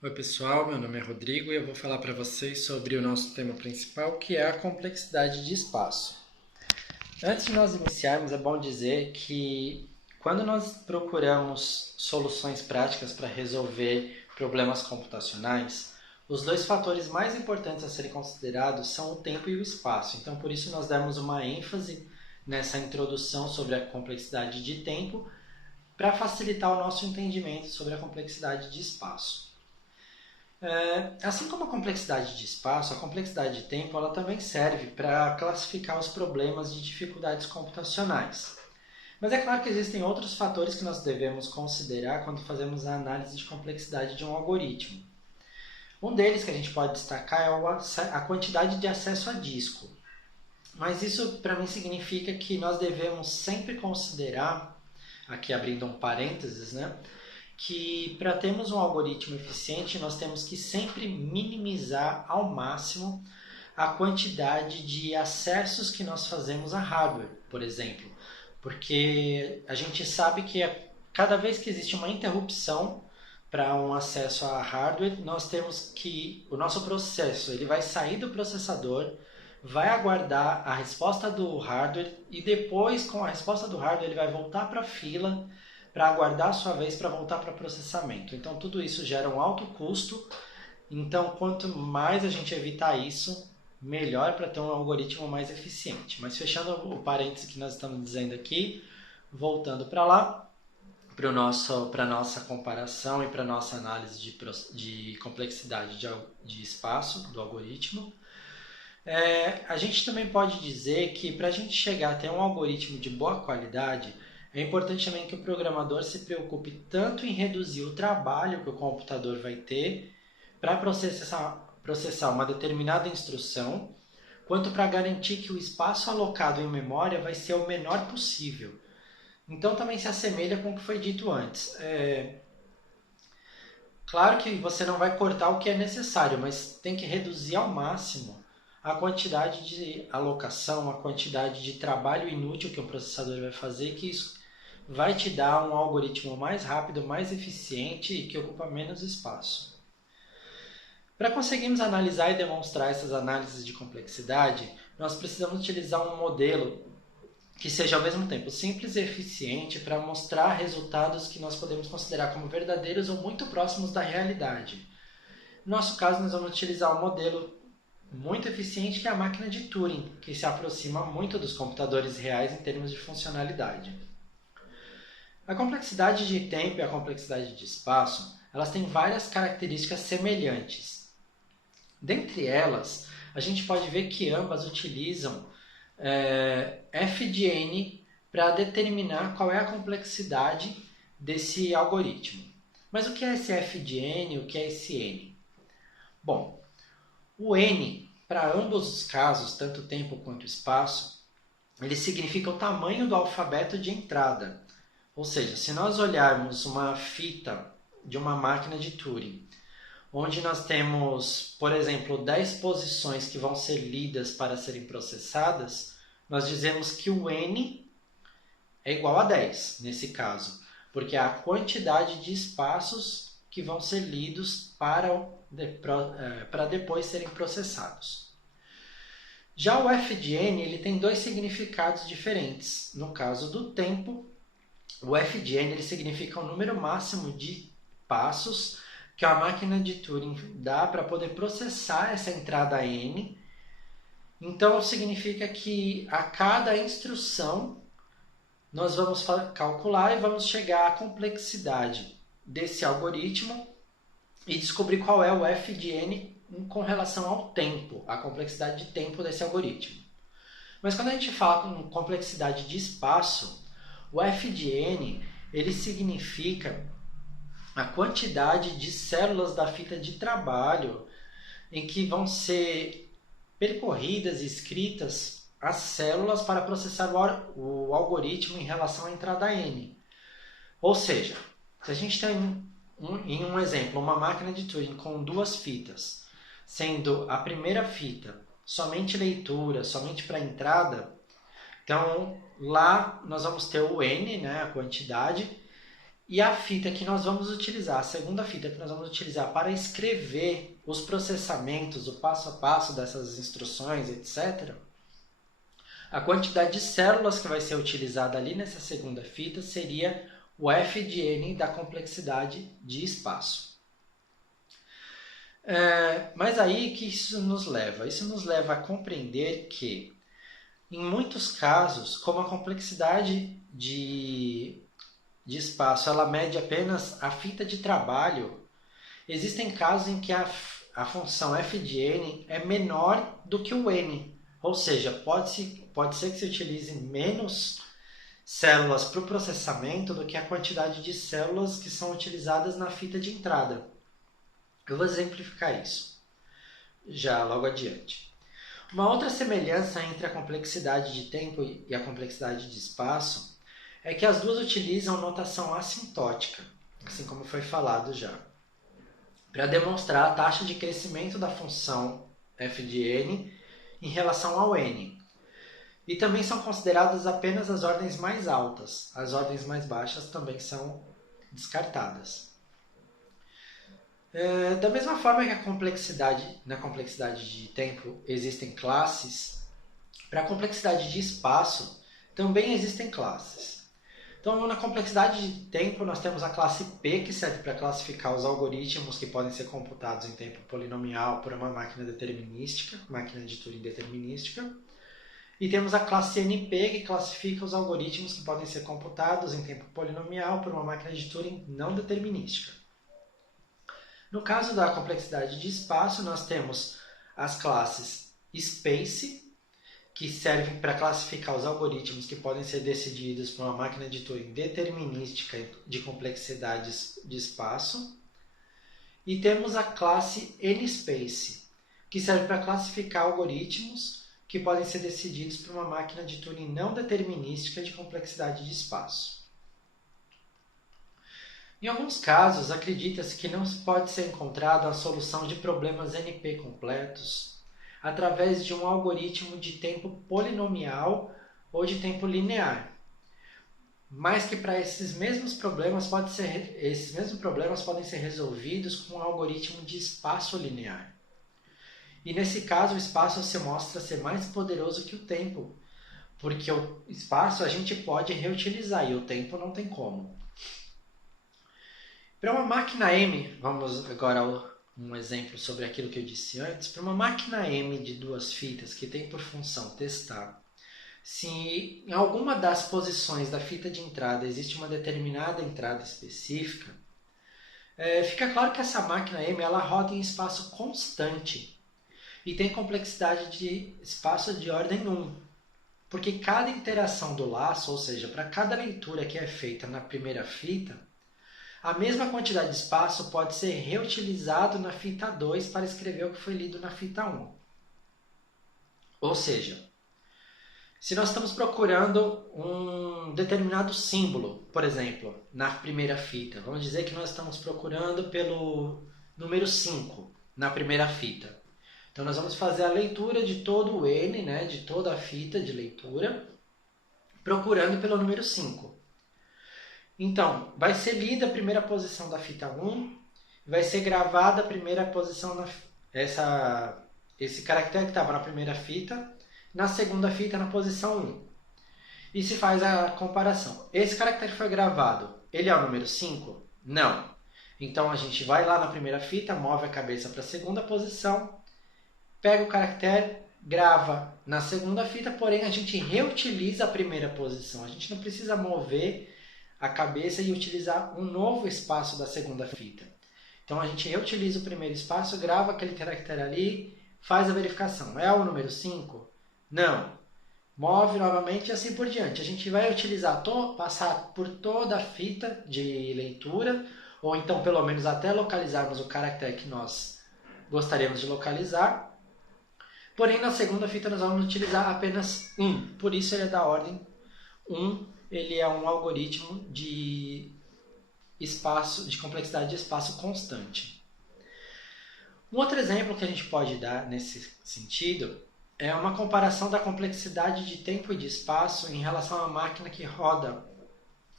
Oi pessoal, meu nome é Rodrigo e eu vou falar para vocês sobre o nosso tema principal, que é a complexidade de espaço. Antes de nós iniciarmos, é bom dizer que quando nós procuramos soluções práticas para resolver problemas computacionais, os dois fatores mais importantes a serem considerados são o tempo e o espaço. Então, por isso nós demos uma ênfase nessa introdução sobre a complexidade de tempo para facilitar o nosso entendimento sobre a complexidade de espaço. Assim como a complexidade de espaço, a complexidade de tempo ela também serve para classificar os problemas de dificuldades computacionais. Mas é claro que existem outros fatores que nós devemos considerar quando fazemos a análise de complexidade de um algoritmo. Um deles que a gente pode destacar é a quantidade de acesso a disco. Mas isso para mim significa que nós devemos sempre considerar, aqui abrindo um parênteses, né, que para termos um algoritmo eficiente, nós temos que sempre minimizar ao máximo a quantidade de acessos que nós fazemos a hardware, por exemplo. Porque a gente sabe que cada vez que existe uma interrupção para um acesso a hardware, nós temos que o nosso processo ele vai sair do processador, vai aguardar a resposta do hardware e depois com a resposta do hardware ele vai voltar para a fila para aguardar a sua vez para voltar para processamento. Então tudo isso gera um alto custo. Então quanto mais a gente evitar isso, melhor para ter um algoritmo mais eficiente. Mas fechando o parênteses que nós estamos dizendo aqui, voltando para lá, para a nossa comparação e para a nossa análise de complexidade de espaço do algoritmo, a gente também pode dizer que para a gente chegar a ter um algoritmo de boa qualidade, é importante também que o programador se preocupe tanto em reduzir o trabalho que o computador vai ter para processar uma determinada instrução, quanto para garantir que o espaço alocado em memória vai ser o menor possível. Então também se assemelha com o que foi dito antes. Claro que você não vai cortar o que é necessário, mas tem que reduzir ao máximo a quantidade de alocação, a quantidade de trabalho inútil que o processador vai fazer, que isso vai te dar um algoritmo mais rápido, mais eficiente e que ocupa menos espaço. Para conseguirmos analisar e demonstrar essas análises de complexidade, nós precisamos utilizar um modelo que seja ao mesmo tempo simples e eficiente para mostrar resultados que nós podemos considerar como verdadeiros ou muito próximos da realidade. No nosso caso, nós vamos utilizar um modelo muito eficiente que é a máquina de Turing, que se aproxima muito dos computadores reais em termos de funcionalidade. A complexidade de tempo e a complexidade de espaço, elas têm várias características semelhantes. Dentre elas, a gente pode ver que ambas utilizam f de n para determinar qual é a complexidade desse algoritmo. Mas o que é esse f de n e o que é esse n? Bom, o n, para ambos os casos, tanto tempo quanto espaço, ele significa o tamanho do alfabeto de entrada. Ou seja, se nós olharmos uma fita de uma máquina de Turing, onde nós temos, por exemplo, 10 posições que vão ser lidas para serem processadas, nós dizemos que o n é igual a 10, nesse caso, porque é a quantidade de espaços que vão ser lidos para depois serem processados. Já o f de n ele tem dois significados diferentes. No caso do tempo, o f de n ele significa o número máximo de passos que a máquina de Turing dá para poder processar essa entrada n. Então significa que a cada instrução nós vamos calcular e vamos chegar à complexidade desse algoritmo e descobrir qual é o f de n com relação ao tempo, a complexidade de tempo desse algoritmo. Mas quando a gente fala com complexidade de espaço, o f de n ele significa a quantidade de células da fita de trabalho em que vão ser percorridas e escritas as células para processar o algoritmo em relação à entrada n. Ou seja, se a gente tem em um exemplo uma máquina de Turing com duas fitas, sendo a primeira fita somente leitura, somente para entrada, então lá nós vamos ter o n, né, a quantidade, E a fita que nós vamos utilizar, a segunda fita que nós vamos utilizar para escrever os processamentos, o passo a passo dessas instruções, etc., a quantidade de células que vai ser utilizada ali nessa segunda fita seria o f de n da complexidade de espaço. Mas aí que isso nos leva? Isso nos leva a compreender que, em muitos casos, como a complexidade de espaço ela mede apenas a fita de trabalho, existem casos em que a função f de n é menor do que o n. Ou seja, pode ser que se utilize menos células para o processamento do que a quantidade de células que são utilizadas na fita de entrada. Eu vou exemplificar isso já logo adiante. Uma outra semelhança entre a complexidade de tempo e a complexidade de espaço é que as duas utilizam notação assintótica, assim como foi falado já, para demonstrar a taxa de crescimento da função f de n em relação ao n. E também são consideradas apenas as ordens mais altas. As ordens mais baixas também são descartadas. Da mesma forma que na complexidade de tempo existem classes, para a complexidade de espaço também existem classes. Então, na complexidade de tempo, nós temos a classe P, que serve para classificar os algoritmos que podem ser computados em tempo polinomial por uma máquina determinística, máquina de Turing determinística. E temos a classe NP, que classifica os algoritmos que podem ser computados em tempo polinomial por uma máquina de Turing não determinística. No caso da complexidade de espaço, nós temos as classes Space, que servem para classificar os algoritmos que podem ser decididos por uma máquina de Turing determinística de complexidades de espaço. E temos a classe NSpace, que serve para classificar algoritmos que podem ser decididos por uma máquina de Turing não determinística de complexidade de espaço. Em alguns casos, acredita-se que não pode ser encontrada a solução de problemas NP completos através de um algoritmo de tempo polinomial ou de tempo linear, mas que para esses mesmos problemas podem ser resolvidos com um algoritmo de espaço linear. E nesse caso, o espaço se mostra ser mais poderoso que o tempo, porque o espaço a gente pode reutilizar e o tempo não tem como. Para uma máquina M, vamos agora um exemplo sobre aquilo que eu disse antes. Para uma máquina M de duas fitas que tem por função testar se em alguma das posições da fita de entrada existe uma determinada entrada específica, fica claro que essa máquina M ela roda em espaço constante e tem complexidade de espaço de ordem 1, porque cada interação do laço, ou seja, para cada leitura que é feita na primeira fita, a mesma quantidade de espaço pode ser reutilizado na fita 2 para escrever o que foi lido na fita 1. Ou seja, se nós estamos procurando um determinado símbolo, por exemplo, na primeira fita, vamos dizer que nós estamos procurando pelo número 5 na primeira fita. Então, nós vamos fazer a leitura de todo o N, né, de toda a fita de leitura, procurando pelo número 5. Então, vai ser lida a primeira posição da fita 1, vai ser gravada a primeira posição, esse caractere que estava na primeira fita, na segunda fita na posição 1. E se faz a comparação. Esse caractere foi gravado, ele é o número 5? Não. Então, a gente vai lá na primeira fita, move a cabeça para a segunda posição, pega o caractere, grava na segunda fita, porém a gente reutiliza a primeira posição. A gente não precisa mover a cabeça e utilizar um novo espaço da segunda fita. Então a gente reutiliza o primeiro espaço, grava aquele caractere ali, faz a verificação. É o número 5? Não. Move novamente e assim por diante. A gente vai utilizar, passar por toda a fita de leitura, ou então pelo menos até localizarmos o caractere que nós gostaríamos de localizar. Porém, na segunda fita nós vamos utilizar apenas 1. Por isso ele é da ordem 1. Ele é um algoritmo de complexidade de espaço constante. Um outro exemplo que a gente pode dar nesse sentido é uma comparação da complexidade de tempo e de espaço em relação a uma máquina que roda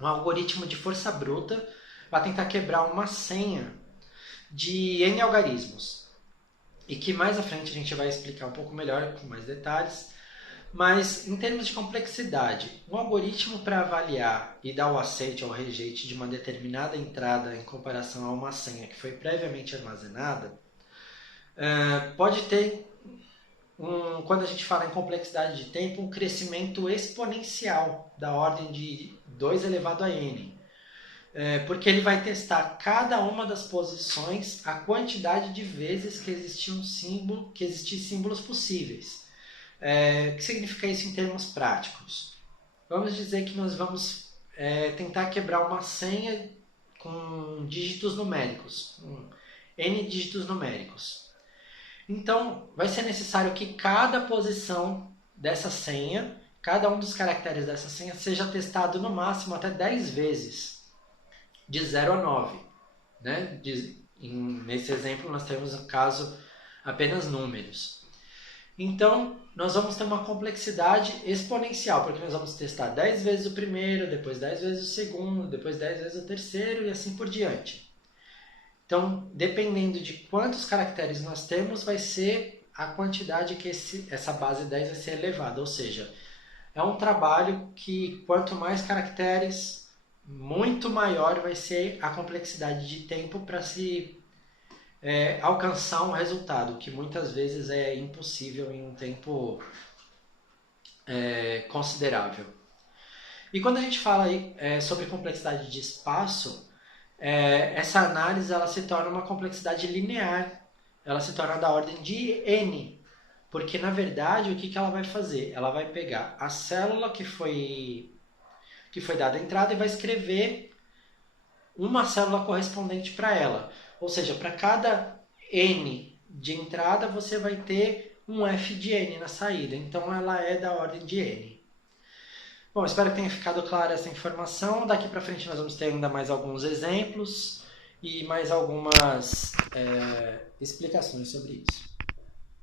um algoritmo de força bruta vai tentar quebrar uma senha de N algarismos. E que mais à frente a gente vai explicar um pouco melhor, com mais detalhes. Mas, em termos de complexidade, um algoritmo para avaliar e dar o aceite ou o rejeite de uma determinada entrada em comparação a uma senha que foi previamente armazenada, pode ter, quando a gente fala em complexidade de tempo, um crescimento exponencial da ordem de 2 elevado a n. Porque ele vai testar cada uma das posições, a quantidade de vezes que existir símbolos possíveis. O que significa isso em termos práticos? Vamos dizer que nós vamos tentar quebrar uma senha com dígitos numéricos, n dígitos numéricos. Então, vai ser necessário que cada posição dessa senha, cada um dos caracteres dessa senha, seja testado no máximo até 10 vezes, de 0 a 9. Né? Nesse exemplo, nós temos, no caso, apenas números. Então, nós vamos ter uma complexidade exponencial, porque nós vamos testar 10 vezes o primeiro, depois 10 vezes o segundo, depois 10 vezes o terceiro e assim por diante. Então, dependendo de quantos caracteres nós temos, vai ser a quantidade que essa base 10 vai ser elevada. Ou seja, é um trabalho que quanto mais caracteres, muito maior vai ser a complexidade de tempo para se alcançar um resultado, que muitas vezes é impossível em um tempo considerável. E quando a gente fala aí, sobre complexidade de espaço, essa análise ela se torna uma complexidade linear, ela se torna da ordem de n, porque na verdade o que ela vai fazer? Ela vai pegar a célula que foi dada a entrada e vai escrever uma célula correspondente para ela. Ou seja, para cada n de entrada você vai ter um f de n na saída, então ela é da ordem de n. Bom, espero que tenha ficado clara essa informação. Daqui para frente nós vamos ter ainda mais alguns exemplos e mais algumas explicações sobre isso.